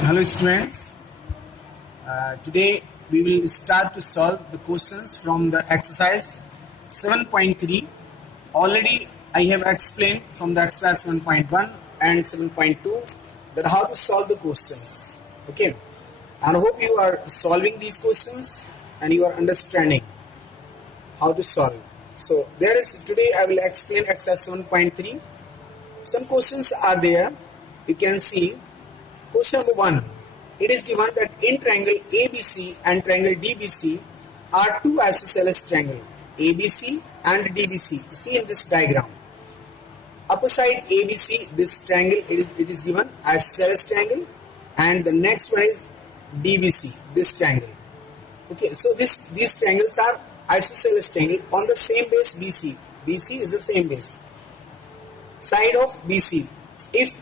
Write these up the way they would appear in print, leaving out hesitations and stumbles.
Hello students, today we will start to solve the questions from the exercise 7.3. Already I have explained from the exercise 7.1 and 7.2 that how to solve the questions. Okay, and I hope you are solving these questions and you are understanding how to solve. So there is today I will explain exercise 7.3. Some questions are there. You can see question number 1. It is given that in triangle ABC and triangle DBC are two isosceles triangles, ABC and DBC. See in this diagram. Upper side ABC, this triangle it is given isosceles triangle, and the next one is DBC, this triangle. Okay, so these triangles are isosceles triangle on the same base BC. BC is the same base. Side of BC, if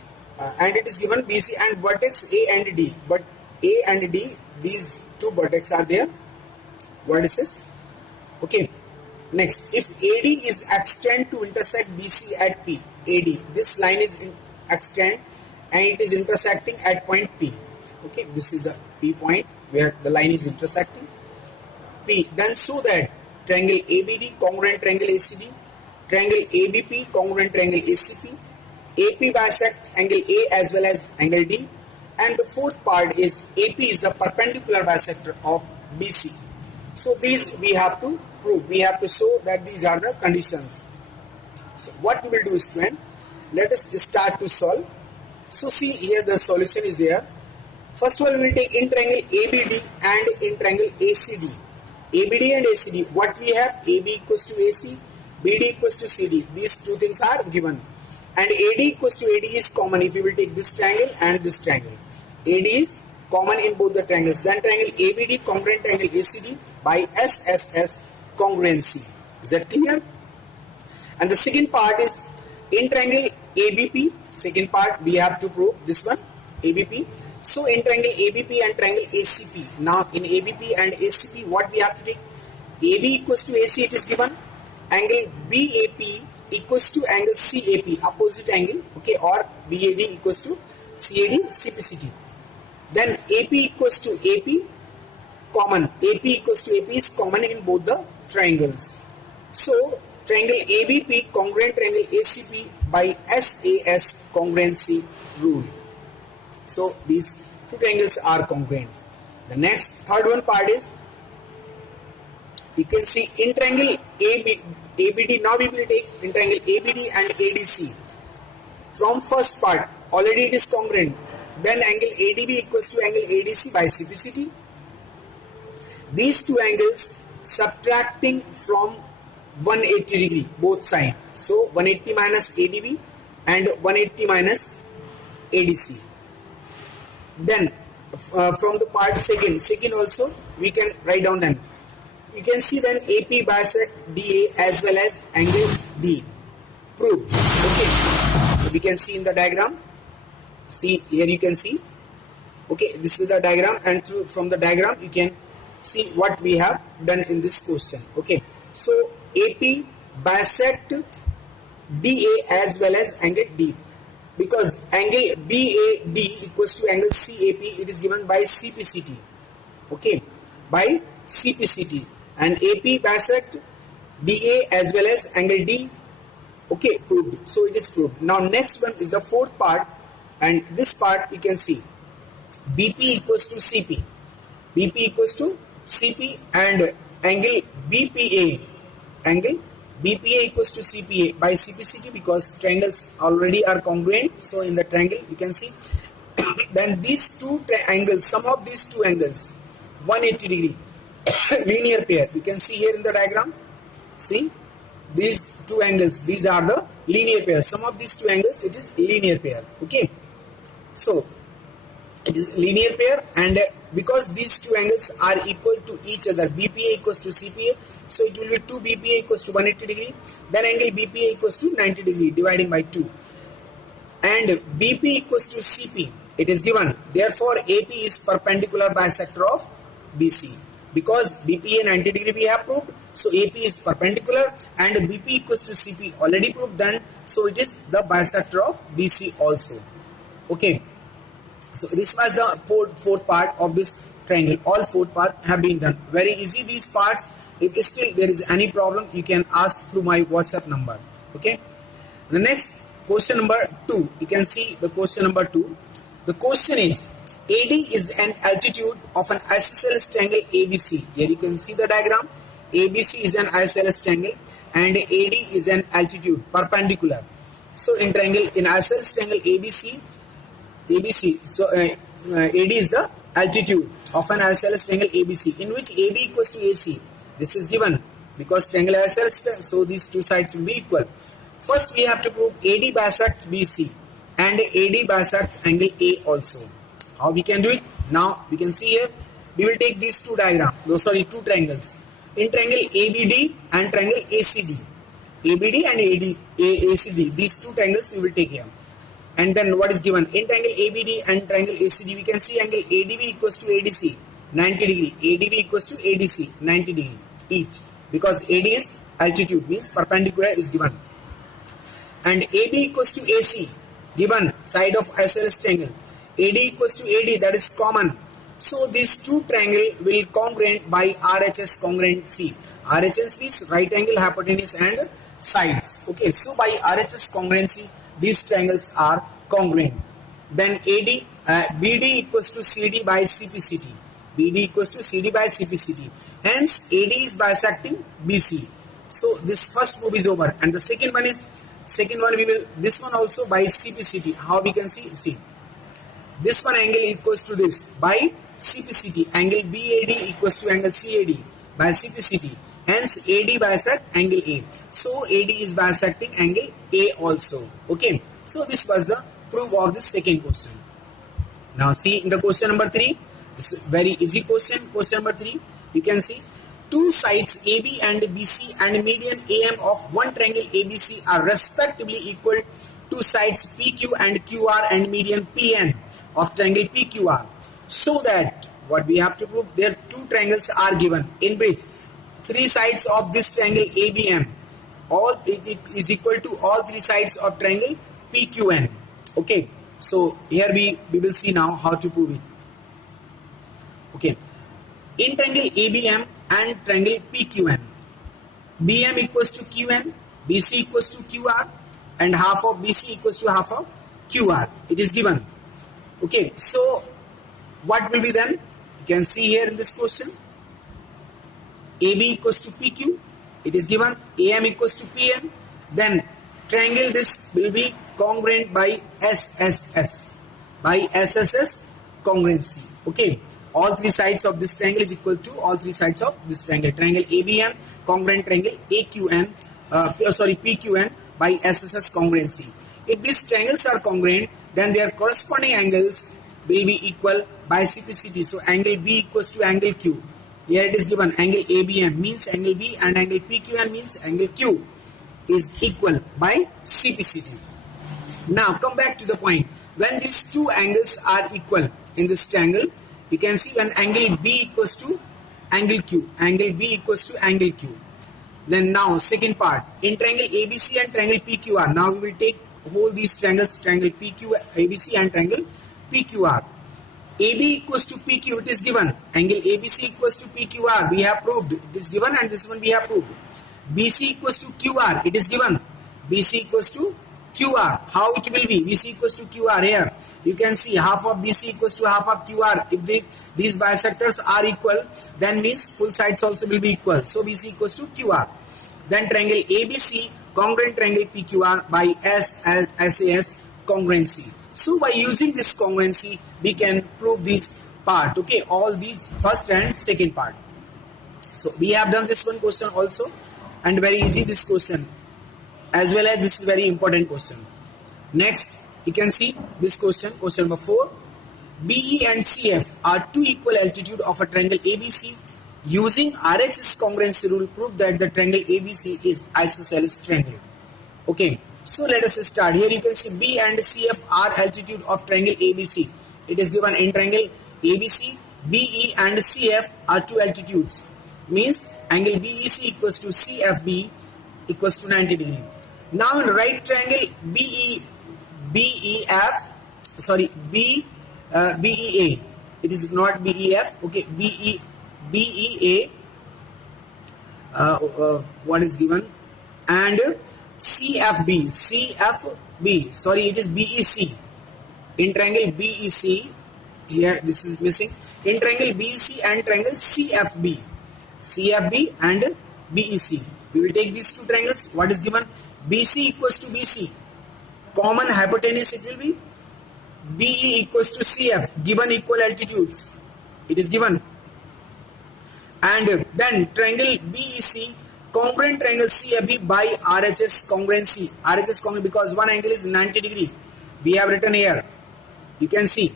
and it is given BC and vertex A and D, but A and D, these two vertex are there, vertices. Okay, next, if AD is extend to intersect BC at P, AD, this line is extend and it is intersecting at point P. Okay, this is the P point where the line is intersecting P. Then show that triangle ABD congruent triangle ACD, triangle ABP congruent triangle ACP, AP bisect angle A as well as angle D, and the fourth part is AP is the perpendicular bisector of BC. So these we have to prove. We have to show that these are the conditions. So what we will do, student, let us start to solve. So see here the solution is there. First of all, we will take in triangle ABD and in triangle ACD. ABD and ACD, what we have, AB equals to AC, BD equals to CD. These two things are given. And AD equals to AD is common if we will take this triangle and this triangle. AD is common in both the triangles. Then triangle ABD congruent triangle ACD by SSS congruency. Is that clear? And the second part is in triangle ABP. Second part we have to prove this one, ABP. So in triangle ABP and triangle ACP. Now in ABP and ACP what we have to take? AB equals to AC it is given. Angle BAP equals to angle CAP, opposite angle, okay, or BAD equals to CAD, CPCT. Then AP equals to AP, common. AP equals to AP is common in both the triangles. So triangle ABP congruent triangle ACP by SAS congruency rule. So these two triangles are congruent. The next third one part is, you can see in triangle ABD, now we will take in triangle ABD and ADC. From first part, already it is congruent. Then angle ADB equals to angle ADC by CPCT. These two angles subtracting from 180 degree, both sides. So 180 minus ADB and 180 minus ADC. Then from the part second also we can write down then. You can see then AP bisect DA as well as angle D. Proved. Okay. We can see in the diagram. See here you can see. Okay, this is the diagram, and from the diagram you can see what we have done in this question. Okay. So AP bisect DA as well as angle D. Because angle BAD equals to angle CAP, it is given by CPCT. Okay. By CPCT. And AP bisect DA as well as angle D. Okay, proved. So it is proved. Now next one is the fourth part, and this part you can see BP equals to CP. BP equals to CP and angle BPA. Angle BPA equals to CPA by CPCT, because triangles already are congruent. So in the triangle you can see then these two angles, sum of these two angles 180 degree linear pair. You can see here in the diagram. See these two angles, these are the linear pair. Sum of these two angles, it is linear pair. Okay, so it is linear pair, and because these two angles are equal to each other, BPA equals to CPA, so it will be 2 BPA equals to 180 degree. Then angle BPA equals to 90 degree dividing by 2, and BP equals to CP. It is given. Therefore AP is perpendicular bisector of BC. Because BPA 90 degree we have proved, so AP is perpendicular, and BP equals to CP already proved then, so it is the bisector of BC also. Okay. So this was the fourth part of this triangle. All four parts have been done. Very easy these parts. If still there is any problem, you can ask through my WhatsApp number. Okay. The next question number 2. You can see the question number 2. The question is AD is an altitude of an isosceles triangle ABC. Here you can see the diagram. ABC is an isosceles triangle and AD is an altitude perpendicular. So in isosceles triangle ABC, so AD is the altitude of an isosceles triangle ABC in which AB equals to AC. This is given because triangle isosceles, so these two sides will be equal. First we have to prove AD bisects BC and AD bisects angle A also. How we can do it? Now we can see here, we will take these two two triangles. In triangle ABD and triangle ACD. ABD and ACD, these two triangles we will take here. And then what is given? In triangle ABD and triangle ACD, we can see angle ADB equals to ADC, 90 degree. ADB equals to ADC, 90 degree each. Because AD is altitude, means perpendicular is given. And AB equals to AC, given side of isosceles triangle. AD equals to AD, that is common. So these two triangles will congruent by RHS congruency. RHS means right angle, hypotenuse and sides. Okay, so by RHS congruency, these triangles are congruent. Then BD equals to CD by CPCT. BD equals to CD by CPCT. Hence, AD is bisecting BC. So this first proof is over. And the second one this one also by CPCT. How we can see? This one angle equals to this by CPCT. Angle BAD equals to angle CAD by CPCT. Hence AD bisect angle A. So AD is bisecting angle A also. Okay. So this was the proof of the second question. Now see in the question number 3. This is very easy question. Question number 3. You can see two sides AB and BC and median AM of one triangle ABC are respectively equal to sides PQ and QR and median PN of triangle PQR. So that what we have to prove, there two triangles are given in which three sides of this triangle ABM it is equal to all three sides of triangle PQN. Okay, so here we will see now how to prove it. Okay, in triangle ABM and triangle PQN, BM equals to QN, BC equals to QR and half of BC equals to half of QR. It is given. Okay, so what will be then? You can see here in this question, AB equals to PQ, it is given, AM equals to PN, then triangle this will be congruent by SSS, congruency. Okay, all three sides of this triangle is equal to all three sides of this triangle. Triangle ABM congruent triangle PQN by SSS congruency. If these triangles are congruent, then their corresponding angles will be equal by CPCT. So angle B equals to angle Q. Here it is given angle ABM means angle B and angle PQN means angle Q is equal by CPCT. Now come back to the point. When these two angles are equal in this triangle, you can see when angle B equals to angle Q. Angle B equals to angle Q. Then now second part. In triangle ABC and triangle PQR. Now we will take whole these triangles, triangle ABC and triangle PQR. AB equals to PQ, it is given. Angle ABC equals to PQR, we have proved. It is given and this one we have proved. BC equals to QR, it is given. BC equals to QR. How it will be? BC equals to QR here. You can see half of BC equals to half of QR. If these bisectors are equal, then means full sides also will be equal. So BC equals to QR. Then triangle ABC congruent triangle PQR by SAS congruency. So by using this congruency, we can prove this part. Okay, all these first and second part. So we have done this one question also, and very easy this question, as well as this is very important question. Next, you can see this question, question number 4. BE and CF are two equal altitude of a triangle ABC. Using RHS congruency rule, prove that the triangle ABC is isosceles triangle. Okay, so let us start. Here you can see B and CF are altitude of triangle ABC. It is given in triangle ABC, BE and CF are two altitudes. Means angle BEC equals to CFB equals to 90 degree. Now in right triangle BEF BEA. It is not BEF. Okay, BEA. What is given, and CFB. Sorry, it is BEC. In triangle BEC, here this is missing. In triangle BEC and triangle CFB and BEC. We will take these two triangles. What is given? BC equals to BC. Common hypotenuse it will be. BE equals to CF. Given equal altitudes. It is given. And then triangle BEC, congruent triangle CFB by RHS congruency. RHS congruent because one angle is 90 degree. We have written here. You can see.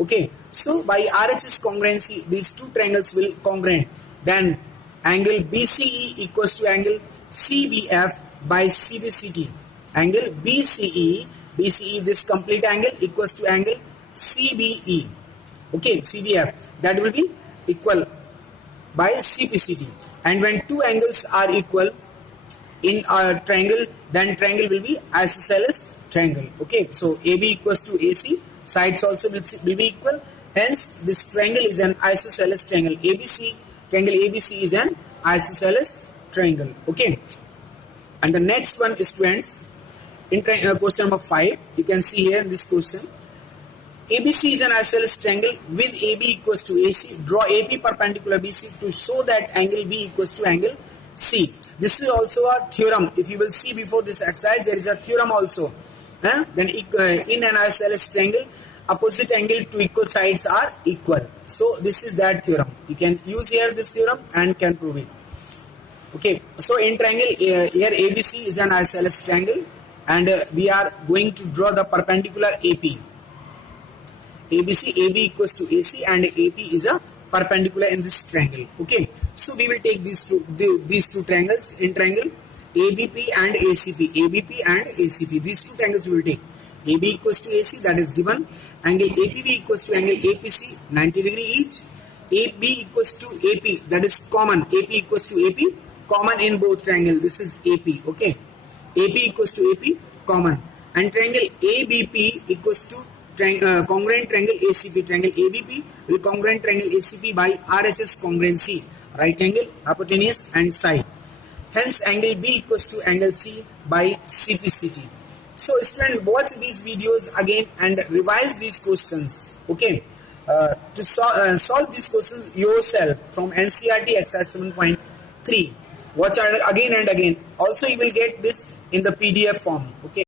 Okay. So by RHS congruency, these two triangles will congruent. Then angle BCE equals to angle CBF by CBCT. Angle BCE, this complete angle equals to angle CBE. Okay, CBF. That will be equal by CPCT. And when two angles are equal in a triangle, then triangle will be isosceles triangle. Okay, so AB equals to AC, sides also will be equal. Hence, this triangle is an isosceles triangle. Triangle ABC is an isosceles triangle. Okay, and the next one is students in question number 5. You can see here in this question. ABC is an isosceles triangle with AB equals to AC. Draw AP perpendicular BC to show that angle B equals to angle C. This is also a theorem. If you will see before this exercise, there is a theorem also. Then in an isosceles triangle, opposite angle to equal sides are equal. So this is that theorem. You can use here this theorem and can prove it. Okay. So in triangle here ABC is an isosceles triangle, and we are going to draw the perpendicular AP. ABC, AB equals to AC, and AP is a perpendicular in this triangle. Okay, so we will take these two triangles in triangle ABP and ACP. ABP and ACP. These two triangles we will take. AB equals to AC, that is given. Angle APB equals to angle APC, 90 degree each. AB equals to AP, that is common. AP equals to AP, common in both triangle. This is AP. Okay, AP equals to AP, common. And triangle ABP equals to congruent triangle ACP. Triangle ABP will congruent triangle ACP by RHS congruency, right angle, hypotenuse and side. Hence angle B equals to angle C by CPCT. So student, watch these videos again and revise these questions. Okay, to solve these questions yourself from NCERT exercise 7.3. Watch again and again. Also you will get this in the PDF form. Okay.